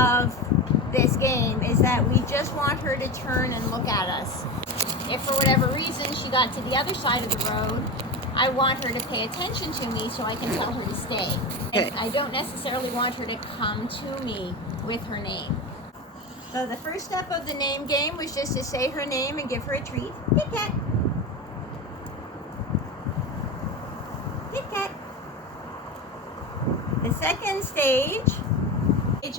of this game is that we just want her to turn and look at us. If for whatever reason she got to the other side of the road, I want her to pay attention to me so I can tell her to stay. Okay. I don't necessarily want her to come to me with her name. So the first step of the name game was just to say her name and give her a treat. KitKat. KitKat. The second stage,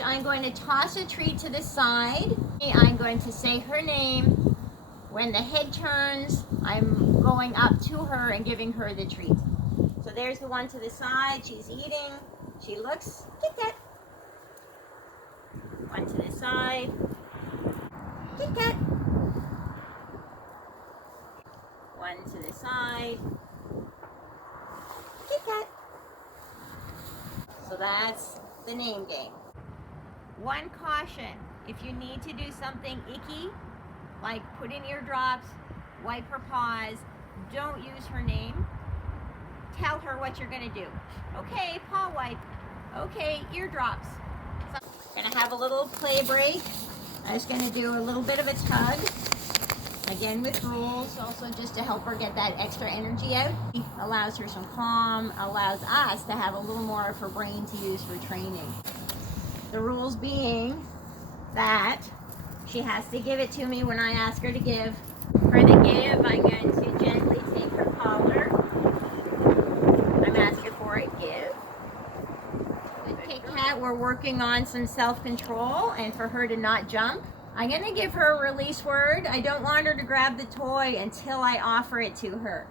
I'm going to toss a treat to the side. I'm going to say her name. When the head turns, I'm going up to her and giving her the treat. So there's the one to the side. She's eating. She looks, KitKat. One to the side. KitKat. One to the side. KitKat. So that's the name game. One caution, if you need to do something icky, like put in eardrops, wipe her paws, don't use her name. Tell her what you're gonna do. Okay, paw wipe. Okay, eardrops. So I'm gonna have a little play break. I'm just gonna do a little bit of a tug. Again with rules, also just to help her get that extra energy out. It allows her some calm, allows us to have a little more of her brain to use for training. The rules being that she has to give it to me when I ask her to give. For the give, I'm going to gently take her collar. I'm asking for a give. With KitKat, we're working on some self-control and for her to not jump. I'm going to give her a release word. I don't want her to grab the toy until I offer it to her.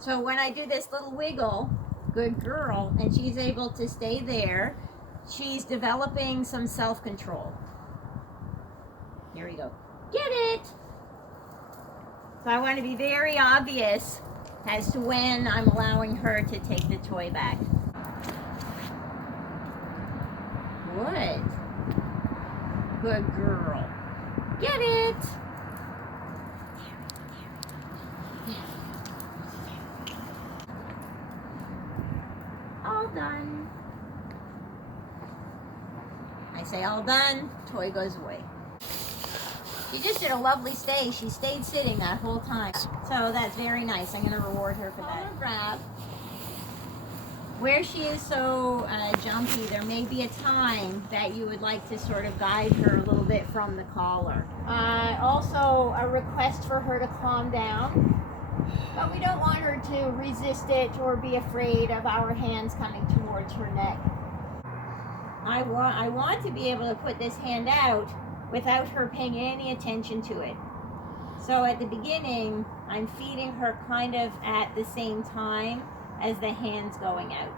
So when I do this little wiggle, good girl, and she's able to stay there, she's developing some self-control. Here we go. Get it! So I want to be very obvious as to when I'm allowing her to take the toy back. Good. Good girl. Get it! All done. I say all done, toy goes away. She just did a lovely stay. She stayed sitting that whole time. So that's very nice. I'm going to reward her for that. Grab. Where she is so jumpy, there may be a time that you would like to sort of guide her a little bit from the collar. Also, a request for her to calm down. But we don't want her to resist it or be afraid of our hands coming towards her neck. I want to be able to put this hand out without her paying any attention to it. So at the beginning, I'm feeding her kind of at the same time as the hand's going out.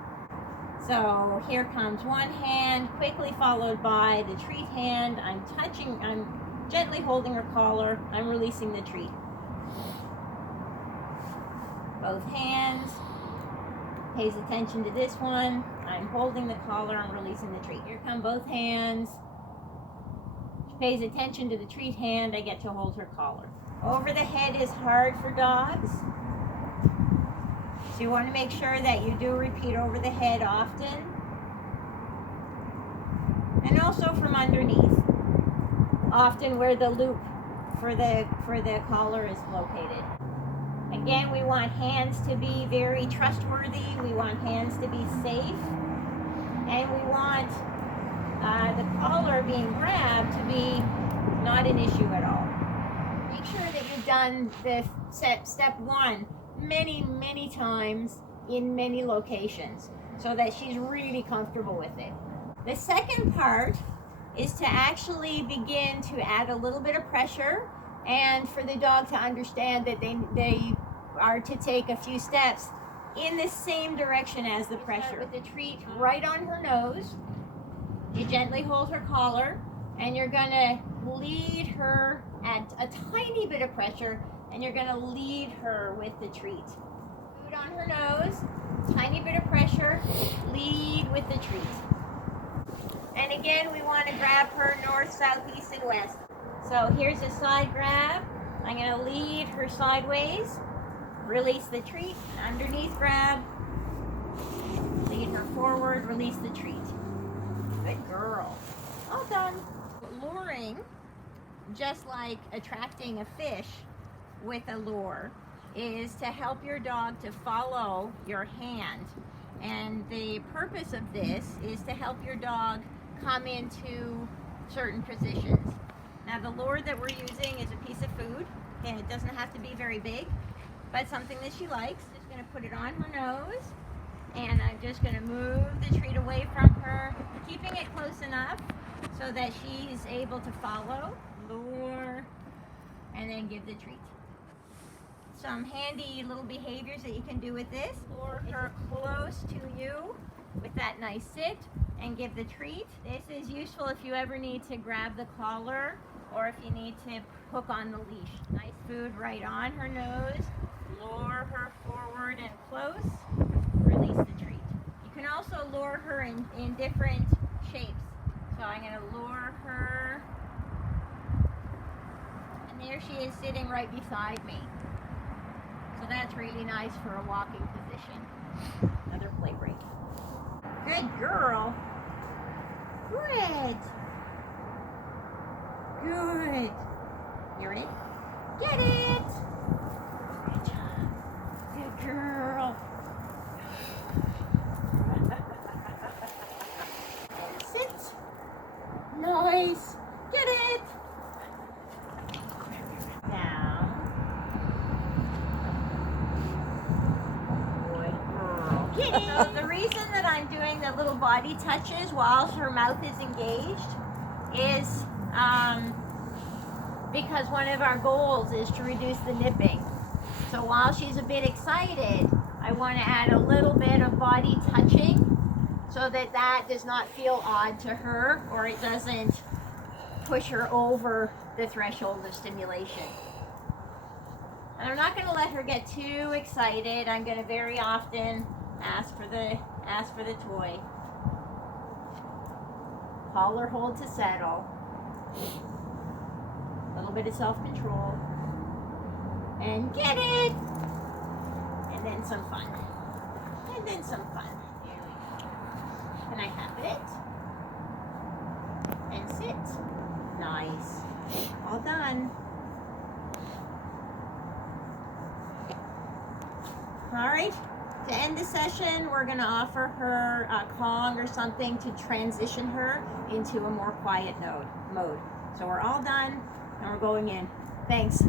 So here comes one hand, quickly followed by the treat hand. I'm gently holding her collar. I'm releasing the treat. Both hands. Pays attention to this one. I'm holding the collar. I'm releasing the treat. Here come both hands. She pays attention to the treat hand. I get to hold her collar. Over the head is hard for dogs. So you want to make sure that you do repeat over the head often. And also from underneath. Often where the loop for the collar is located. Again, we want hands to be very trustworthy. We want hands to be safe. And we want the collar being grabbed to be not an issue at all. Make sure that you've done the step one many times in many locations so that she's really comfortable with it. The second part is to actually begin to add a little bit of pressure and for the dog to understand that they are to take a few steps in the same direction as the pressure. With the treat right on her nose, you gently hold her collar and you're going to lead her at a tiny bit of pressure and you're going to lead her with the treat. Food on her nose, tiny bit of pressure, lead with the treat. And again, we want to grab her north, south, east, and west. So here's a side grab. I'm going to lead her sideways, release the treat, underneath grab, lead her forward, release the treat. Good girl. All done. using, just like attracting a fish with a lure, is to help your dog to follow your hand. And the purpose of this is to help your dog come into certain positions. Now the lure that we're using is a piece of food, and it doesn't have to be very big, but something that she likes. Just going to put it on her nose, and I'm just going to move the treat away from her, keeping it close enough so that she's able to follow, lure, and then give the treat. Some handy little behaviors that you can do with this. Lure her close to you with that nice sit and give the treat. This is useful if you ever need to grab the collar or if you need to hook on the leash. Nice food right on her nose. Lure her forward and close. Release the treat. You can also lure her in different shapes. So I'm going to lure her, and there she is sitting right beside me. So that's really nice for a walking position. Another play break. Good girl. Good. Good. You're in. Get it. Good job. Good girl. And sit. Nice. Get it. Down. Good girl. So the reason that I'm doing the little body touches while her mouth is engaged is because one of our goals is to reduce the nipping. So while she's a bit excited, I want to add a little bit of body touching so that that does not feel odd to her, or it doesn't push her over the threshold of stimulation. And I'm not going to let her get too excited. I'm going to very often ask for the toy. Collar hold to settle. A little bit of self-control. And get it! And then some fun. And then some fun. Here we go. Can I have it? And sit. Nice. All done. All right. To end the session, we're going to offer her a Kong or something to transition her into a more quiet mode. So we're all done, and we're going in. Thanks.